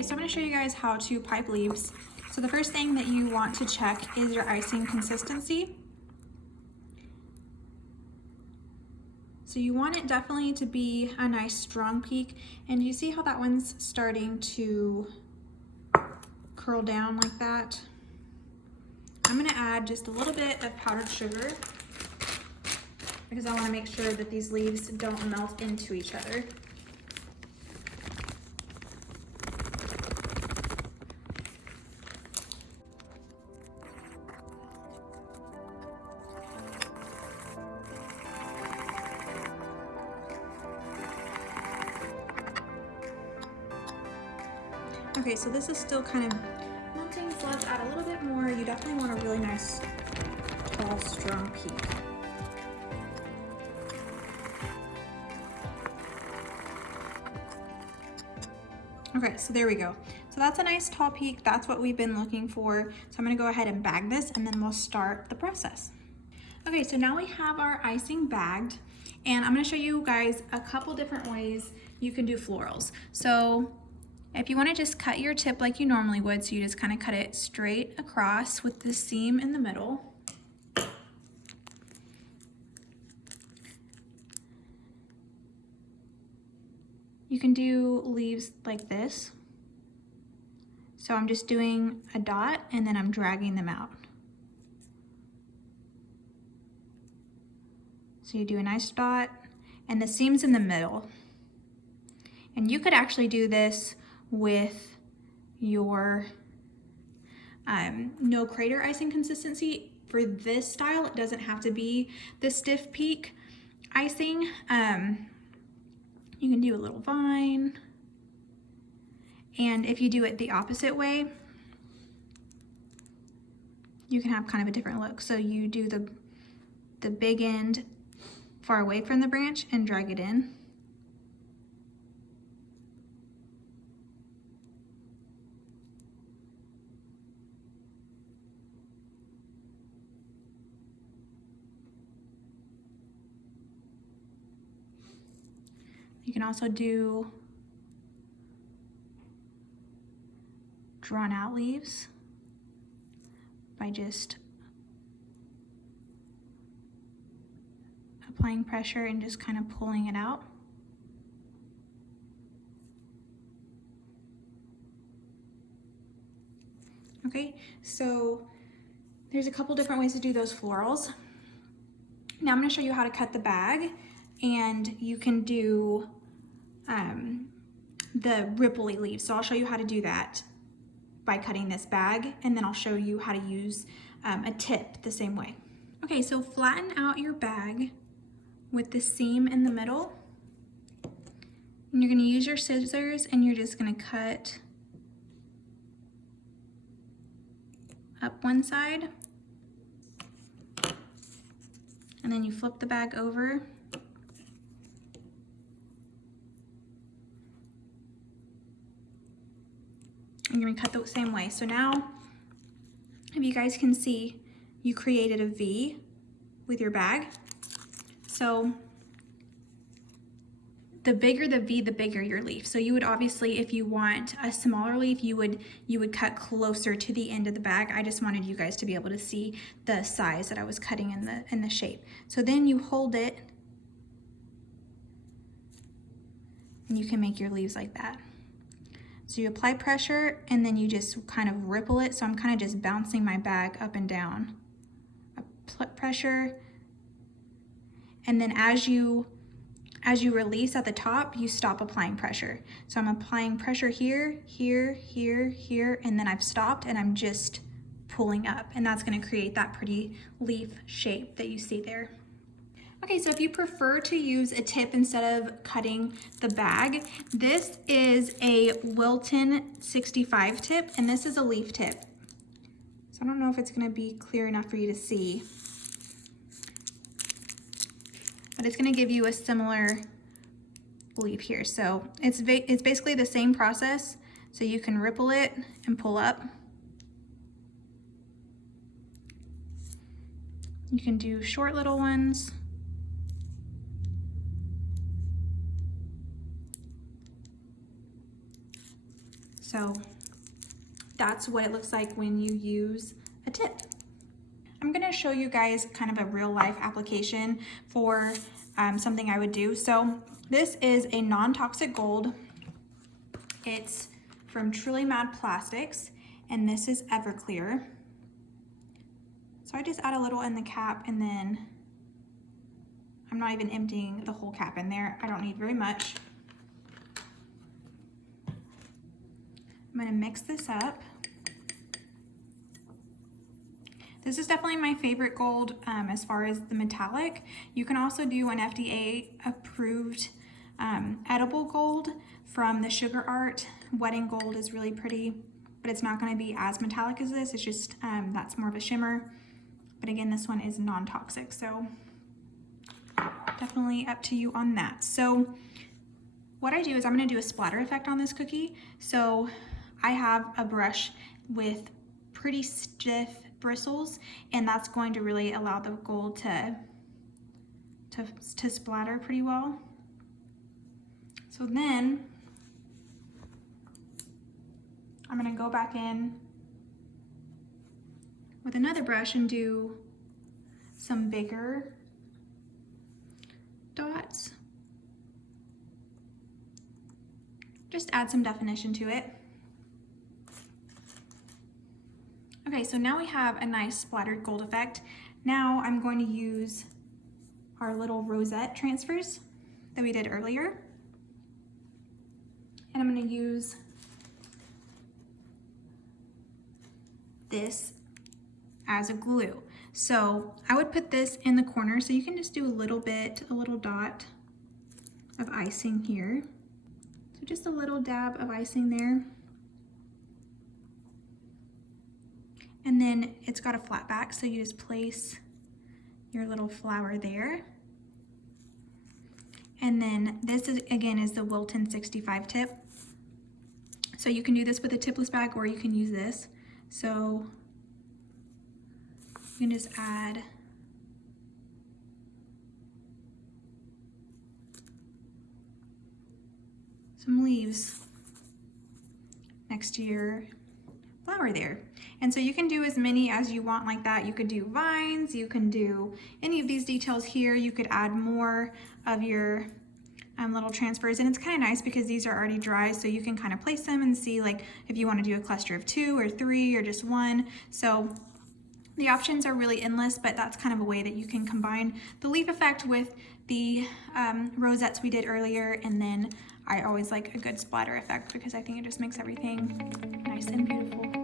Okay, so I'm going to show you guys how to pipe leaves. So the first thing that you want to check is your icing consistency. So you want it definitely to be a nice strong peak, and you see how that one's starting to curl down like that? I'm going to add just a little bit of powdered sugar because I want to make sure that these leaves don't melt into each other. Okay, so this is still kind of melting, so let's add a little bit more. You definitely want a really nice, tall, strong peak. Okay, so there we go. So that's a nice tall peak. That's what we've been looking for. So I'm gonna go ahead and bag this and then we'll start the process. Okay, so now we have our icing bagged, and I'm gonna show you guys a couple different ways you can do florals. So if you wanna just cut your tip like you normally would, so you just kind of cut it straight across with the seam in the middle. You can do leaves like this. So I'm just doing a dot and then I'm dragging them out. So you do a nice dot and the seam's in the middle. And you could actually do this with your no crater icing consistency. For this style, it doesn't have to be the stiff peak icing. You can do a little vine. And if you do it the opposite way, you can have kind of a different look. So you do the big end far away from the branch and drag it in. You can also do drawn out leaves by just applying pressure and just kind of pulling it out. Okay, so there's a couple different ways to do those florals. Now I'm going to show you how to cut the bag, and you can do the ripply leaves. So I'll show you how to do that by cutting this bag, and then I'll show you how to use a tip the same way. Okay, so flatten out your bag with the seam in the middle. And you're going to use your scissors and you're just going to cut up one side. And then you flip the bag over. And you're going to cut the same way. So now, if you guys can see, you created a V with your bag. So the bigger the V, the bigger your leaf. So you would obviously, if you want a smaller leaf, you would cut closer to the end of the bag. I just wanted you guys to be able to see the size that I was cutting in the shape. So then you hold it and you can make your leaves like that. So you apply pressure and then you just kind of ripple it. So I'm kind of just bouncing my bag up and down. Pressure, and then as you release at the top, you stop applying pressure. So I'm applying pressure here, here, here, here, and then I've stopped and I'm just pulling up, and that's going to create that pretty leaf shape that you see there. Okay, so if you prefer to use a tip instead of cutting the bag, this is a Wilton 65 tip, and this is a leaf tip. So I don't know if it's going to be clear enough for you to see, but it's going to give you a similar leaf here. So it's basically the same process. So you can ripple it and pull up. You can do short little ones. So that's what it looks like when you use a tip. I'm gonna show you guys kind of a real life application for something I would do. So this is a non-toxic gold. It's from Truly Mad Plastics, and this is Everclear. So I just add a little in the cap, and then I'm not even emptying the whole cap in there. I don't need very much. I'm gonna mix this up. This is definitely my favorite gold as far as the metallic. You can also do an FDA approved edible gold from the Sugar Art. Wedding gold is really pretty, but it's not going to be as metallic as this. It's just, that's more of a shimmer. But again, this one is non-toxic, so definitely up to you on that. So what I do is I'm going to do a splatter effect on this cookie. So I have a brush with pretty stiff bristles, and that's going to really allow the gold to splatter pretty well. So then I'm going to go back in with another brush and do some bigger dots. Just add some definition to it. Okay, so now we have a nice splattered gold effect. Now I'm going to use our little rosette transfers that we did earlier. And I'm going to use this as a glue. So I would put this in the corner, so you can just do a little dot of icing here. So just a little dab of icing there. And then it's got a flat back, so you just place your little flower there. And then this is, again, is the Wilton 65 tip. So you can do this with a tipless bag, or you can use this. So you can just add some leaves next to your flower there. And so you can do as many as you want like that. You could do vines, you can do any of these details here. You could add more of your little transfers, and it's kind of nice because these are already dry, so you can kind of place them and see like if you want to do a cluster of 2 or 3 or just 1. So the options are really endless, but that's kind of a way that you can combine the leaf effect with the rosettes we did earlier. And then I always like a good splatter effect because I think it just makes everything nice and beautiful.